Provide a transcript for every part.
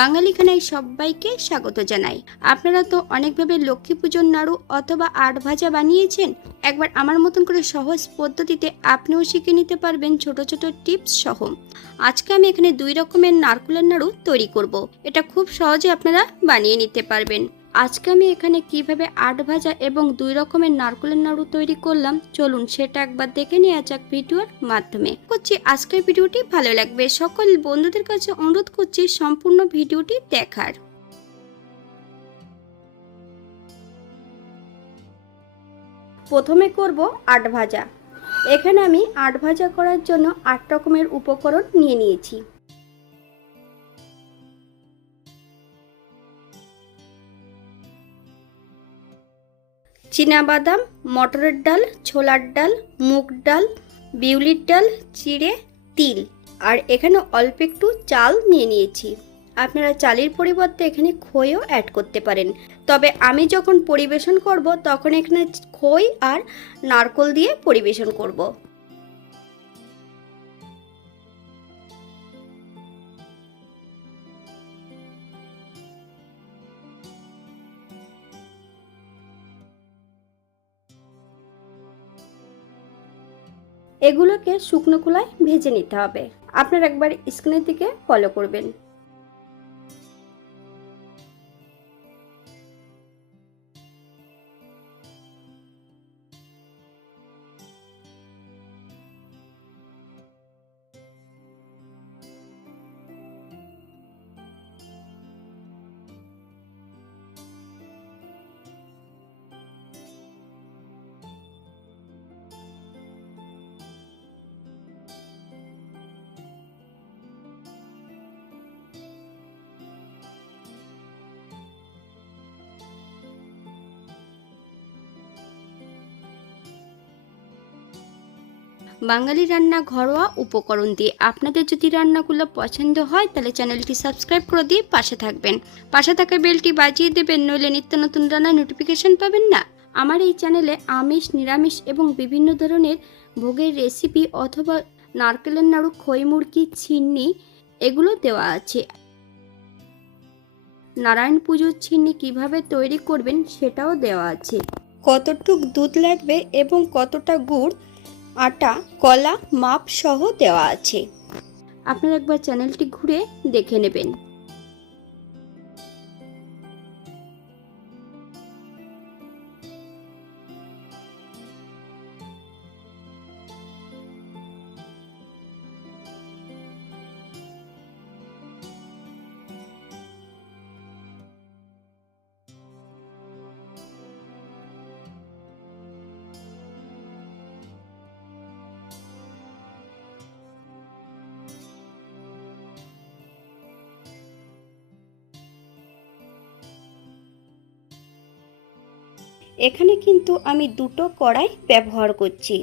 বাঙালি খানায় সবাইকে স্বাগত জানাই। আপনারা তো অনেকভাবে লক্ষ্মী পুজোর নাড়ু অথবা আট ভাজা বানিয়েছেন। একবার আমার মতন করে সহজ পদ্ধতিতে আপনিও শিখে নিতে পারবেন ছোট ছোট টিপস সহ। আজকে আমি এখানে 2 রকমের নারকেলের নাড়ু তৈরি করব। এটা খুব সহজে আপনারা বানিয়ে নিতে পারবেন। আজকে আমি এখানে কিভাবে আট ভাজা এবং 2 রকমের নারকেলের নাড়ু তৈরি করলাম, চলুন সেটা একবার দেখে নেওয়া যাক ভিডিওর মাধ্যমে। আজকের ভিডিওটি ভালো লাগবে, সকল বন্ধুদের কাছে অনুরোধ করছি সম্পূর্ণ ভিডিওটি দেখার। প্রথমে করব আট ভাজা। এখানে আমি আট ভাজা করার জন্য 8 রকমের উপকরণ নিয়ে নিয়েছি। চীনাবাদাম, মটরের ডাল, ছোলার ডাল, মুগ ডাল, বিউলির ডাল, চিড়ে, তিল আর এখানে অল্প একটু চাল নিয়ে নিয়েছি। আপনারা চালের পরিবর্তে এখানে খইও অ্যাড করতে পারেন, তবে আমি যখন পরিবেশন করব তখন এখানে খই আর নারকেল দিয়ে পরিবেশন করব। এগুলোকে শুকনো খোলায় ভেজে নিতে হবে। আপনারা একবার স্ক্রিনের দিকে ফলো করবেন। বাঙালি রান্না ঘরোয়া উপকরণ দিয়ে। আপনাদের যদি রান্নাগুলো পছন্দ হয় তাহলে চ্যানেলটি সাবস্ক্রাইব করে দিয়ে পাশে থাকবেন। পাশে থাকা বেলটি বাজিয়ে দেবেন, নইলে নিত্য নতুন রান্নার নোটিফিকেশন পাবেন না। আমার এই চ্যানেলে আমিষ, নিরামিষ এবং বিভিন্ন ধরনের ভোগের রেসিপি অথবা নারকেলের নাড়ু, খই মুরগি, ছিন্নি এগুলো দেওয়া আছে। নারায়ণ পুজোর ছিন্নি কিভাবে তৈরি করবেন সেটাও দেওয়া আছে। কতটুক দুধ লাগবে এবং কতটা গুড়, আটা, কলা মাপ সহ দেওয়া আছে। আপনারা একবার চ্যানেলটি ঘুরে দেখে নেবেন। এখানে কিন্তু আমি দুটো কড়াই ব্যবহার করছি।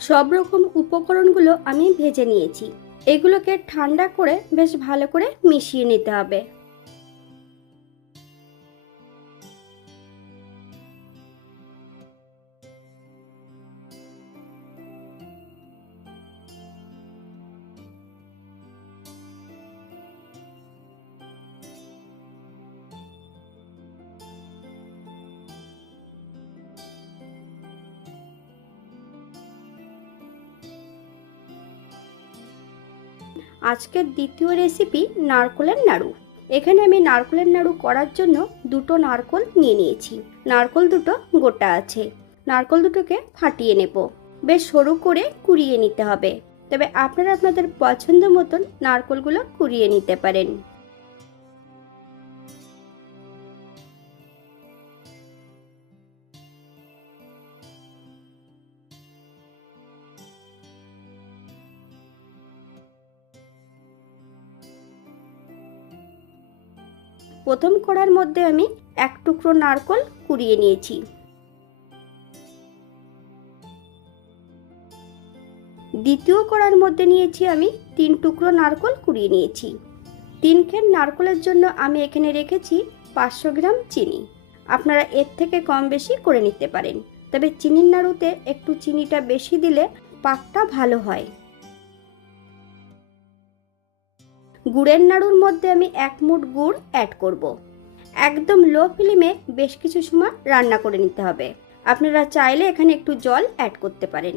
সব রকম উপকরণগুলো আমি ভেজে নিয়েছি। এগুলোকে ঠান্ডা করে বেশ ভালো করে মিশিয়ে নিতে হবে। আজকের দ্বিতীয় রেসিপি নারকোলের নাড়ু। এখানে আমি নারকোলের নাড়ু করার জন্য দুটো নারকোল নিয়ে নিয়েছি। নারকোল দুটো গোটা আছে। নারকোল দুটোকে ফাটিয়ে নেব। বেশ সরু করে কুড়িয়ে নিতে হবে। তবে আপনারা আপনাদের পছন্দ মতন নারকোলগুলো কুড়িয়ে নিতে পারেন। প্রথম কড়ার মধ্যে আমি এক টুকরো নারকোল কুড়িয়ে নিয়েছি। দ্বিতীয় কড়ার মধ্যে নিয়েছি আমি 3 টুকরো নারকোল কুড়িয়ে নিয়েছি। 3 খের নারকোলের জন্য আমি এখানে রেখেছি 500 গ্রাম চিনি। আপনারা এর থেকে কম বেশি করে নিতে পারেন। তবে চিনির নাড়ুতে একটু চিনিটা বেশি দিলে পাকটা ভালো হয়। গুড়ের নাড়ুর মধ্যে আমি 1 মুঠ গুড় অ্যাড করব। একদম লো ফ্লেমে বেশ কিছু সময় রান্না করে নিতে হবে। আপনারা চাইলে এখানে একটু জল অ্যাড করতে পারেন।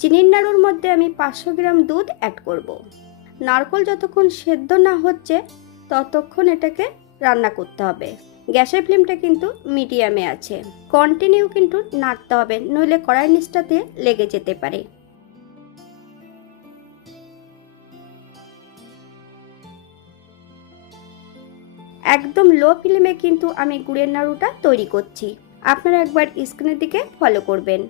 চিনির নাড়ুর মধ্যে আমি 500 গ্রাম দুধ অ্যাড করব। নারকোল যতক্ষণ সেদ্ধ না হচ্ছে ততক্ষণ এটাকে রান্না করতে হবে। গ্যাসের ফ্লেমটা কিন্তু মিডিয়ামে আছে। কন্টিনিউ কিন্তু নাড়তে হবে, নইলে কড়াইয়ের নিচটাতে লেগে যেতে পারে। একদম লো ফ্লেমে কিন্তু আমি গুড়ের নাড়ুটা তৈরি করছি। আপনারা একবার স্ক্রিনের দিকে ফলো করবেন।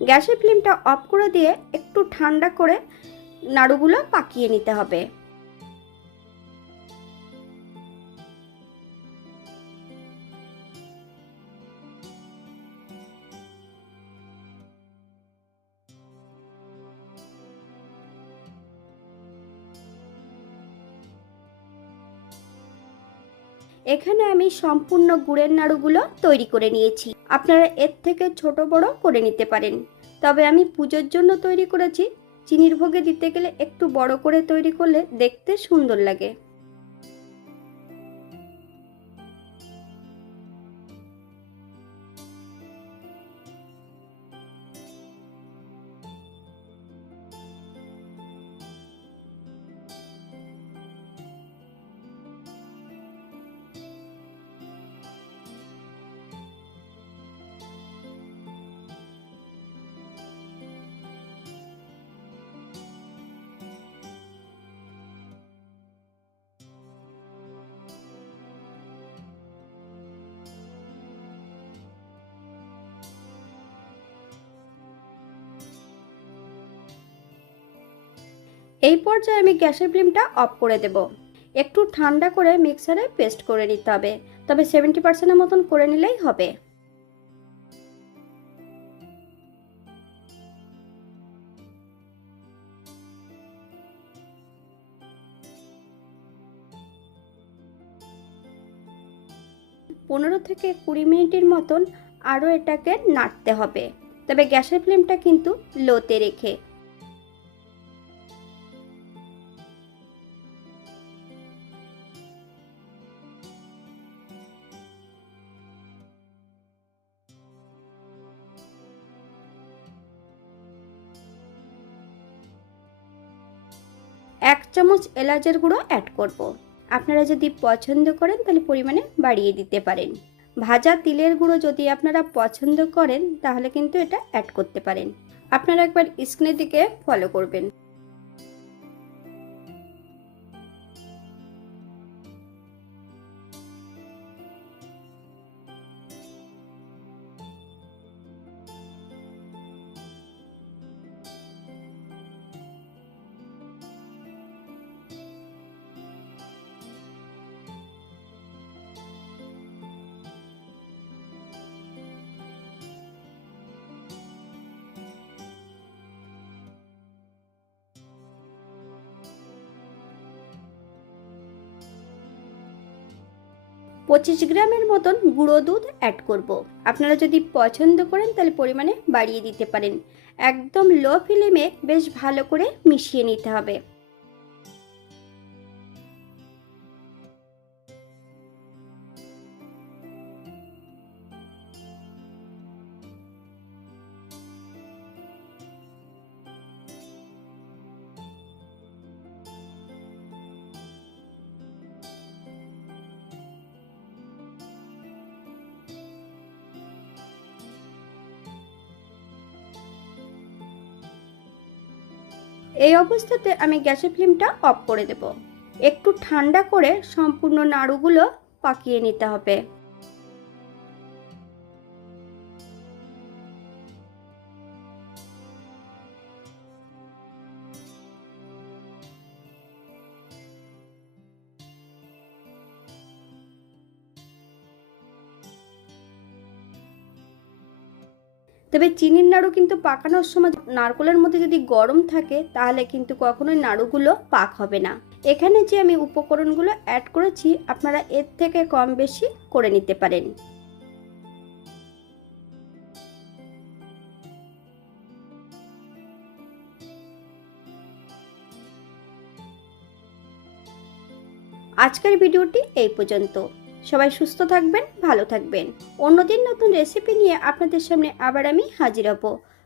গ্যাসের ফ্লেমটা অফ করে দিয়ে একটু ঠান্ডা করে নাড়ুগুলো পাকিয়ে নিতে হবে। এখানে আমি সম্পূর্ণ গুড়ের নাড়ুগুলো তৈরি করে নিয়েছি। আপনারা এর থেকে ছোট বড় করে নিতে পারেন। তবে আমি পুজোর জন্য তৈরি করেছি। চিনির ভোগে দিতে গেলে একটু বড় করে তৈরি করলে দেখতে সুন্দর লাগে। এই পর্যায়ে আমি গ্যাসের ফ্লেমটা অফ করে দেব। একটু ঠান্ডা করে মিক্সারে পেস্ট করে নিতে হবে। তবে 70% মতন করে নিলেই হবে। পনেরো থেকে 20 মিনিটের মতন আরও এটাকে নাড়তে হবে। তবে গ্যাসের ফ্লেমটা কিন্তু লোতে রেখে। এক চামচ এলাচের গুঁড়ো অ্যাড করব। আপনারা যদি পছন্দ করেন তাহলে পরিমাণে বাড়িয়ে দিতে পারেন। ভাজা তিলের গুঁড়ো যদি আপনারা পছন্দ করেন তাহলে কিন্তু এটা অ্যাড করতে পারেন। আপনারা একবার স্ক্রিনের দিকে ফলো করবেন। 25 গ্রামের মতন গুঁড়ো দুধ অ্যাড করব। আপনারা যদি পছন্দ করেন তাহলে পরিমাণে বাড়িয়ে দিতে পারেন। একদম লো ফ্লেমে বেশ ভালো করে মিশিয়ে নিতে হবে। এই অবস্থাতে আমি গ্যাসের ফ্লেমটা অফ করে দেব। একটু ঠান্ডা করে সম্পূর্ণ নাড়ুগুলো পাকিয়ে নিতে হবে। তবে চিনির নাড়ু কিন্তু পাকানোর সময় নারকেলের মধ্যে যদি গরম থাকে তাহলে কিন্তু কখনোই নাড়ুগুলো পাক হবে না। এখানে যে আমি উপকরণগুলো অ্যাড করেছি আপনারা এর থেকে কম বেশি করে নিতে পারেন। আজকের ভিডিওটি এই পর্যন্ত। সবাই সুস্থ থাকবেন, ভালো থাকবেন। অন্যদিন নতুন রেসিপি নিয়ে আপনাদের সামনে আবার আমি হাজির হব।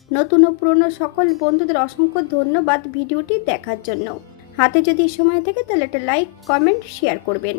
নতুন ও পুরনো সকল বন্ধুদের অসংখ্য ধন্যবাদ ভিডিওটি দেখার জন্য। হাতে যদি সময় থাকে তাহলে একটা লাইক, কমেন্ট, শেয়ার করবেন।